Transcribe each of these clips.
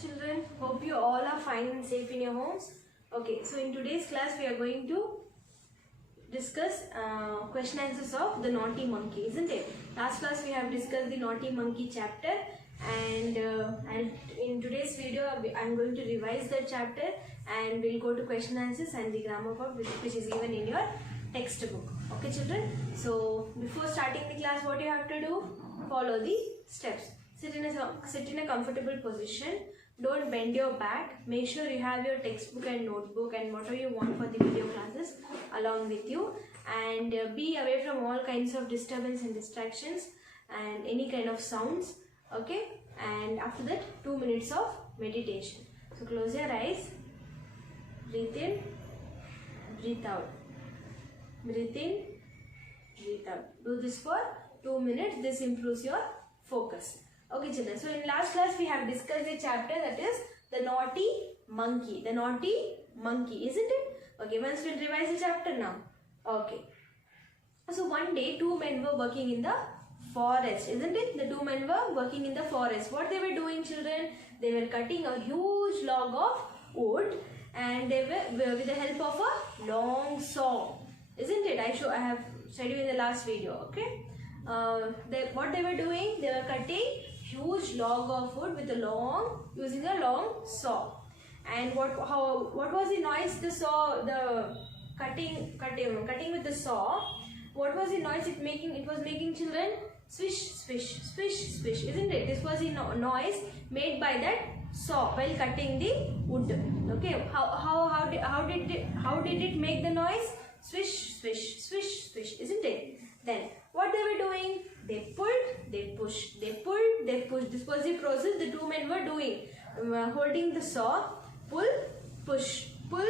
children, hope you all are fine and safe in your homes. Okay, so in today's class we are going to discuss question answers of the naughty monkey, isn't it? Last class we have discussed the naughty monkey chapter, and in today's video I am going to revise the chapter and we'll go to question answers and the grammar part which is given in your textbook. Okay children, so before starting the class, what you have to do? Follow the steps. Sit in a comfortable position. Don't bend your back. Make sure you have your textbook and notebook and whatever you want for the video classes along with you, and be away from all kinds of disturbance and distractions and any kind of sounds. Okay, and after that 2 minutes of meditation. So close your eyes, breathe in, breathe out, breathe in, breathe out. Do this for 2 minutes. This improves your focus. Okay children, so in last class we have discussed a chapter that is the naughty monkey. The naughty monkey, isn't it? Okay, once we'll revise the chapter now. Okay, so one day two men were working in the forest, isn't it? The two men were working in the forest. What they were doing, children? They were cutting a huge log of wood, and they were with the help of a long saw, isn't it? I have said you in the last video. Okay, what they were doing? They were cutting huge log of wood with using a long saw. And what was the noise the saw, the cutting with the saw, what was the noise it was making, children? Swish, swish, swish, swish, isn't it? This was the noise made by that saw while cutting the wood. Okay, how did it make the noise? Swish, swish, swish, swish, isn't it? Then what they were doing? They pulled, they pushed, they pulled, they pushed. This was the process the two men were doing. Holding the saw, pull, push, pull,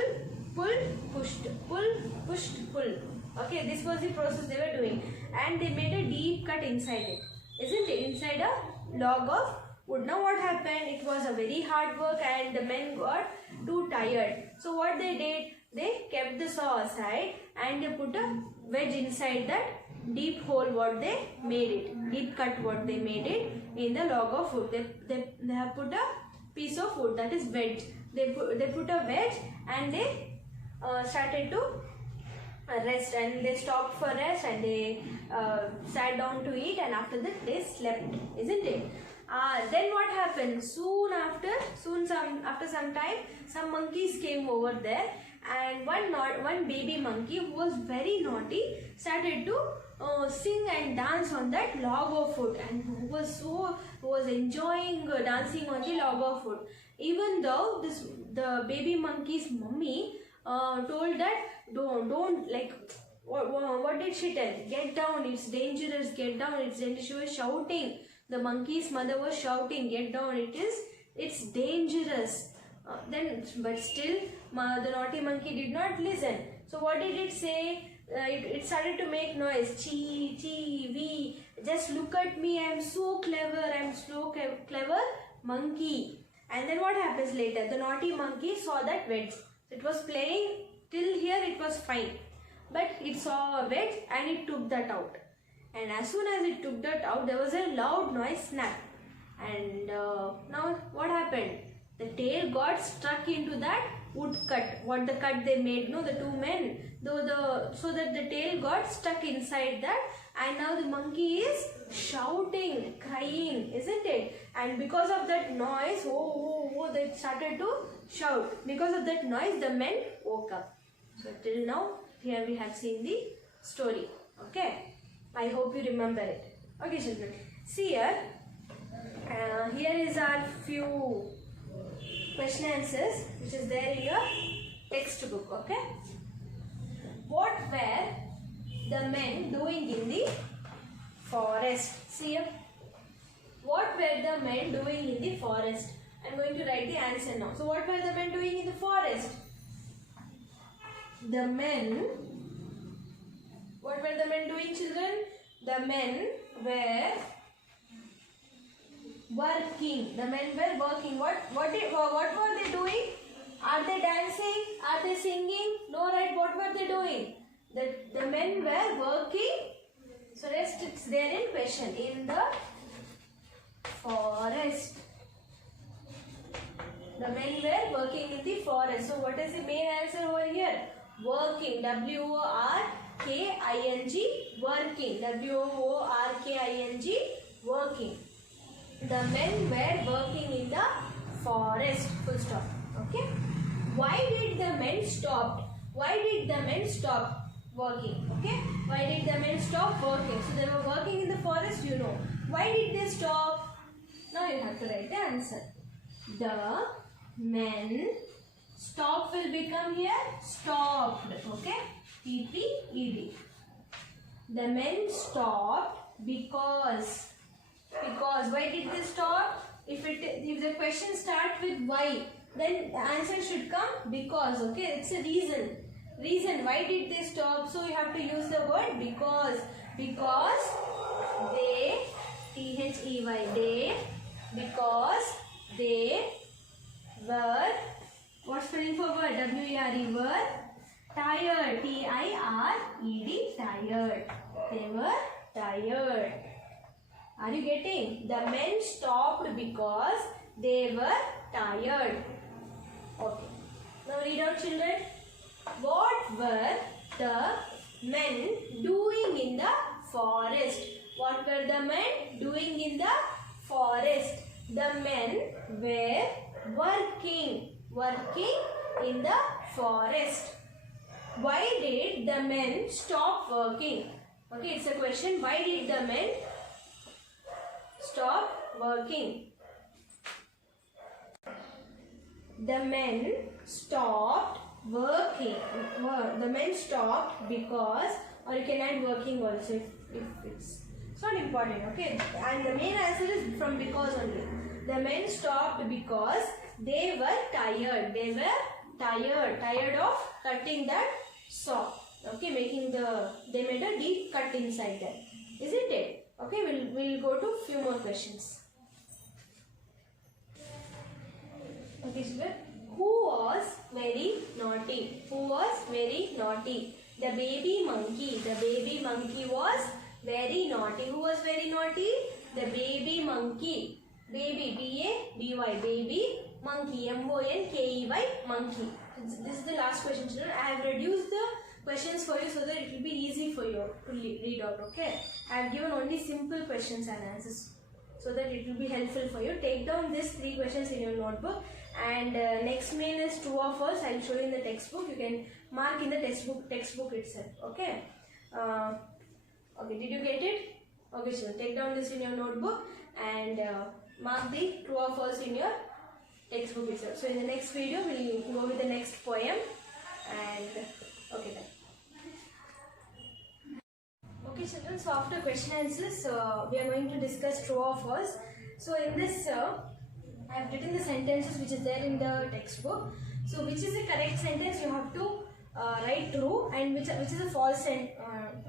pull, pushed, pull, pushed, pull. Okay, this was the process they were doing, and they made a deep cut inside it, isn't it? Inside a log of wood. Now what happened? It was a very hard work, and the men got too tired. So what they did? They kept the saw aside and they put a wedge inside that deep hole what they made it, deep cut what they made it in the log of wood. They have put a piece of wood, that is wedge. They put a wedge, and they started to rest, and they stopped for rest, and they sat down to eat, and after that they slept, isn't it? Then what happened? After some time, some monkeys came over there, and one baby monkey who was very naughty started to sing and dance on that log of wood, and who was enjoying dancing on the log of wood. Even though the baby monkey's mummy told that don't like, what did she tell? Get down, it's dangerous, get down, it's dangerous. She was shouting. The monkey's mother was shouting, get down, it's dangerous. But still the naughty monkey did not listen. So what did it say? It started to make noise. Chee, chee, wee. Just look at me, I am so clever, I am so clever monkey. And then what happens later? The naughty monkey saw that wedge. It was playing till here, it was fine. But it saw a wedge and it took that out. And as soon as it took that out, there was a loud noise, snap. And now what happened? The tail got stuck into that wood cut. What the cut they made? No, the two men. So that the tail got stuck inside that, and now the monkey is shouting, crying, isn't it? And because of that noise, they started to shout. Because of that noise, the men woke up. So till now, here we have seen the story. Okay, I hope you remember it. Okay, children. See here. Here is our few question answers which is there in your textbook. Okay, what were the men doing in the forest? See here, what were the men doing in the forest? I am going to write the answer now. So what were the men doing in the forest? What were the men doing, children? The men were working. The men were working. What were they doing? Are they dancing? Are they singing? No, right? What were they doing? The men were working. So rest it's there in question. In the forest. The men were working in the forest. So what is the main answer over here? Working. W-O-R-K-I-N-G. Working. W-O-R-K-I-N-G. Working. The men were working in the forest. Full stop. Okay. Why did the men stop? Why did the men stop working? Okay. Why did the men stop working? So they were working in the forest, you know. Why did they stop? Now you have to write the answer. The men, stop will become here stopped. Okay. P-P-E-D. The men stopped because why did they stop? If the question starts with why, then the answer should come because. Okay, it's a reason. Why did they stop? So you have to use the word because they, T-H-E-Y, because they were, what spelling for word? W-E-R-E, were tired. T-I-R-E-D, tired. They were tired. Are you getting? The men stopped because they were tired. Okay. Now read out, children. What were the men doing in the forest? What were the men doing in the forest? The men were working in the forest. Why did the men stop working? Okay, it's a question. Why did the men stop working? The men stopped working. The men stopped because, or you can add working also if it's not important, okay? And the main answer is from because only. The men stopped because they were tired. They were tired of cutting that saw. Okay, they made a deep cut inside that. Isn't it? Okay, we'll go to few more questions. Okay, children. Who was very naughty? Who was very naughty? The baby monkey. The baby monkey was very naughty. Who was very naughty? The baby monkey. Baby, B-A-B-Y. Baby monkey. M-O-N-K-E-Y. Monkey. This is the last question, children. I have reduced the questions for you so that it will be easy for you to read out. Okay. I have given only simple questions and answers so that it will be helpful for you. Take down these 3 questions in your notebook. And next main is true or false. I will show you in the textbook. You can mark in the textbook itself. Okay. Okay. Did you get it? Okay. So take down this in your notebook and mark the true or false in your textbook itself. So in the next video, we will go with the next poem. And okay then. Okay, children. So after question answers, we are going to discuss true or false. So in this. I have written the sentences which is there in the textbook. So which is the correct sentence you have to write true, and which is a false sentence.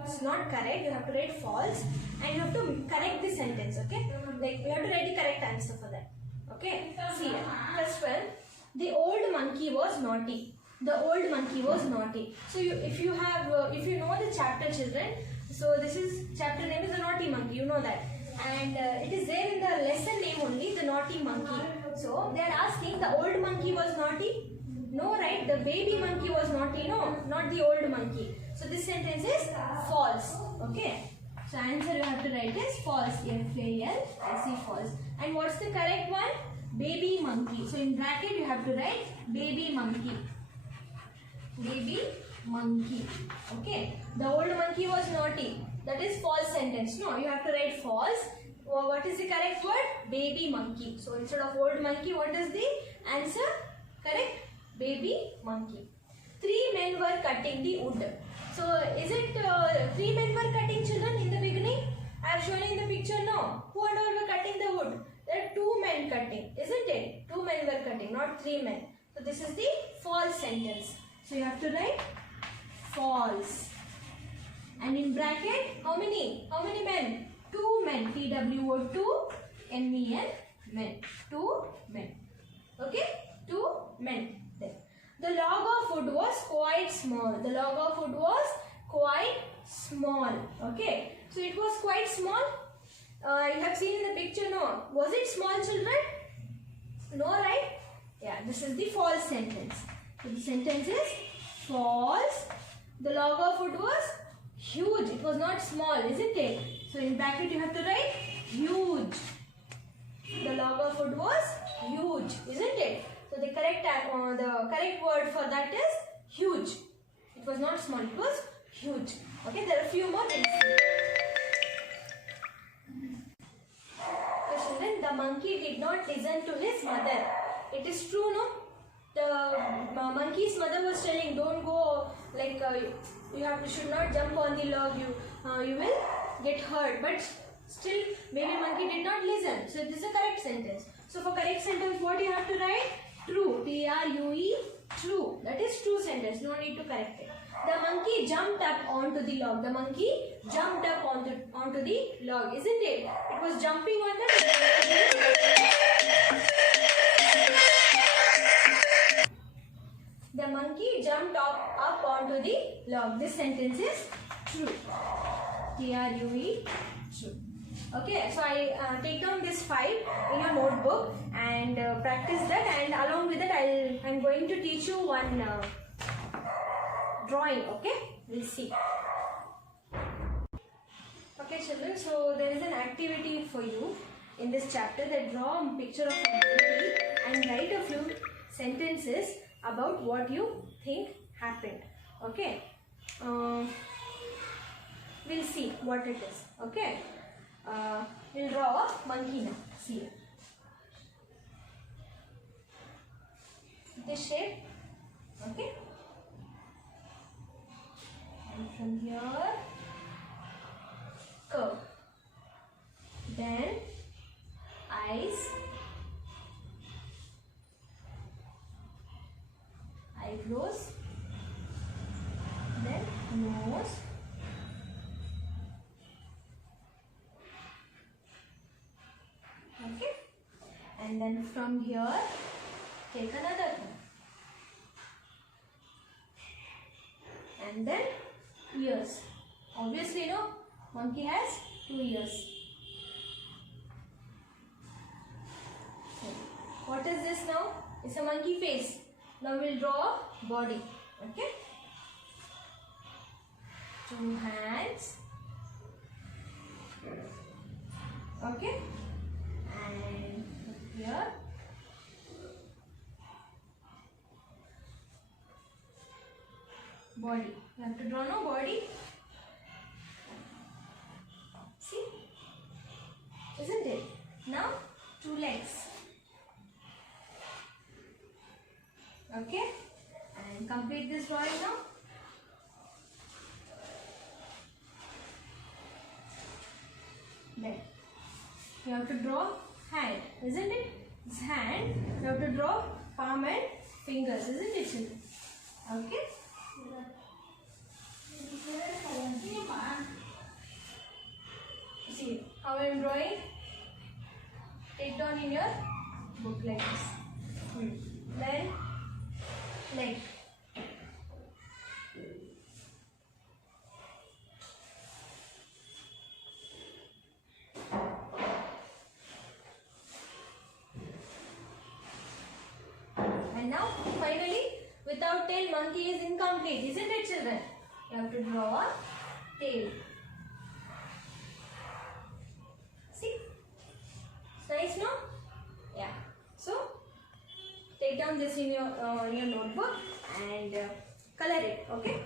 It's not correct, you have to write false, and you have to correct the sentence. Okay, like you have to write the correct answer for that. Okay, see here. First one, the old monkey was naughty. The old monkey was naughty. So if you know the chapter, children, so this is chapter name is the naughty monkey, you know that. And it is there in the lesson name only, the naughty monkey. So they are asking, the old monkey was naughty? No, right? The baby monkey was naughty? No, not the old monkey. So this sentence is false. Okay. So answer you have to write is false. F-A-L-S-E, false. And what's the correct one? Baby monkey. So in bracket you have to write baby monkey. Baby monkey. Okay. The old monkey was naughty. That is false sentence. No, you have to write false. What is the correct word? Baby monkey. So instead of old monkey, what is the answer? Correct? Baby monkey. 3 men were cutting the wood. So is it 3 men were cutting, children, in the beginning? I have shown in the picture. No. Who and all were cutting the wood? There are 2 men cutting, isn't it? 2 men were cutting, not 3 men. So this is the false sentence. So you have to write false. And in bracket, how many? How many men? 2 men. T-W-O-2-M-E-N, men. 2 men. Okay? 2 men. There. The log of wood was quite small. The log of wood was quite small. Okay? So it was quite small. You have seen in the picture, no? Was it small, children? No, right? Yeah, this is the false sentence. So the sentence is false. The log of wood was huge. It was not small, isn't it? So in bracket you have to write huge. The log of wood was huge, isn't it? So the correct word for that is huge. It was not small, it was huge. Okay, there are a few more things. So children, the monkey did not listen to his mother. It is true, no? The monkey's mother was telling, don't go, like you should not jump on the log, you will get hurt. But still baby monkey did not listen. So this is a correct sentence. So for correct sentence, what you have to write? True. T-R-U-E, true. That is true sentence. No need to correct it. The monkey jumped up onto the log. The monkey jumped up onto the log, isn't it? It was jumping on the The monkey jumped up onto the log. This sentence is true. T-R-U-E, true. Okay, so I take down this 5 in your notebook and practice that, and along with that I'm going to teach you one drawing. Okay, we'll see. Okay children, so there is an activity for you in this chapter that draw a picture of a monkey and write a few sentences about what you think happened. Okay, we'll see what it is. Okay, we'll draw a monkey now. See this shape. Okay, and from here curve, then eyes, eyebrows, then nose, okay, and then from here take another one, and then ears. Obviously, no, monkey has 2 ears. What is this now? It's a monkey face. Now we'll draw a body. Okay, 2 hands. Okay, and here body. You have to draw no body. See, isn't it? Now 2 legs. Okay, and complete this drawing now. Then you have to draw hand, isn't it? This hand, you have to draw palm and fingers, isn't it children? Okay. See how I am drawing? Take down in your book like this. Then leg. And now finally, without tail monkey is incomplete, isn't it children? You have to draw a tail. See? It's nice, no? Yeah. So take down this in your notebook and color it. Okay,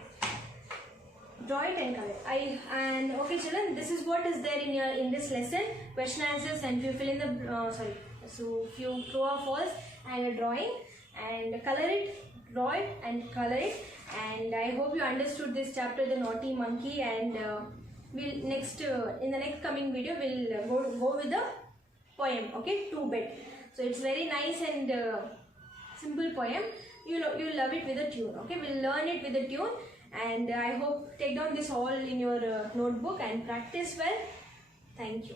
draw it and color it. Okay children, this is what is there in this lesson. Question answers, and you fill in the so few true or false and a drawing, and color it, draw it and color it. And I hope you understood this chapter, the naughty monkey, and we'll next in the next coming video we'll go with the poem. Okay, 2-bit. So it's very nice and simple poem. You'll love it with a tune. Okay, we'll learn it with a tune, and I hope take down this all in your notebook and practice well. Thank you.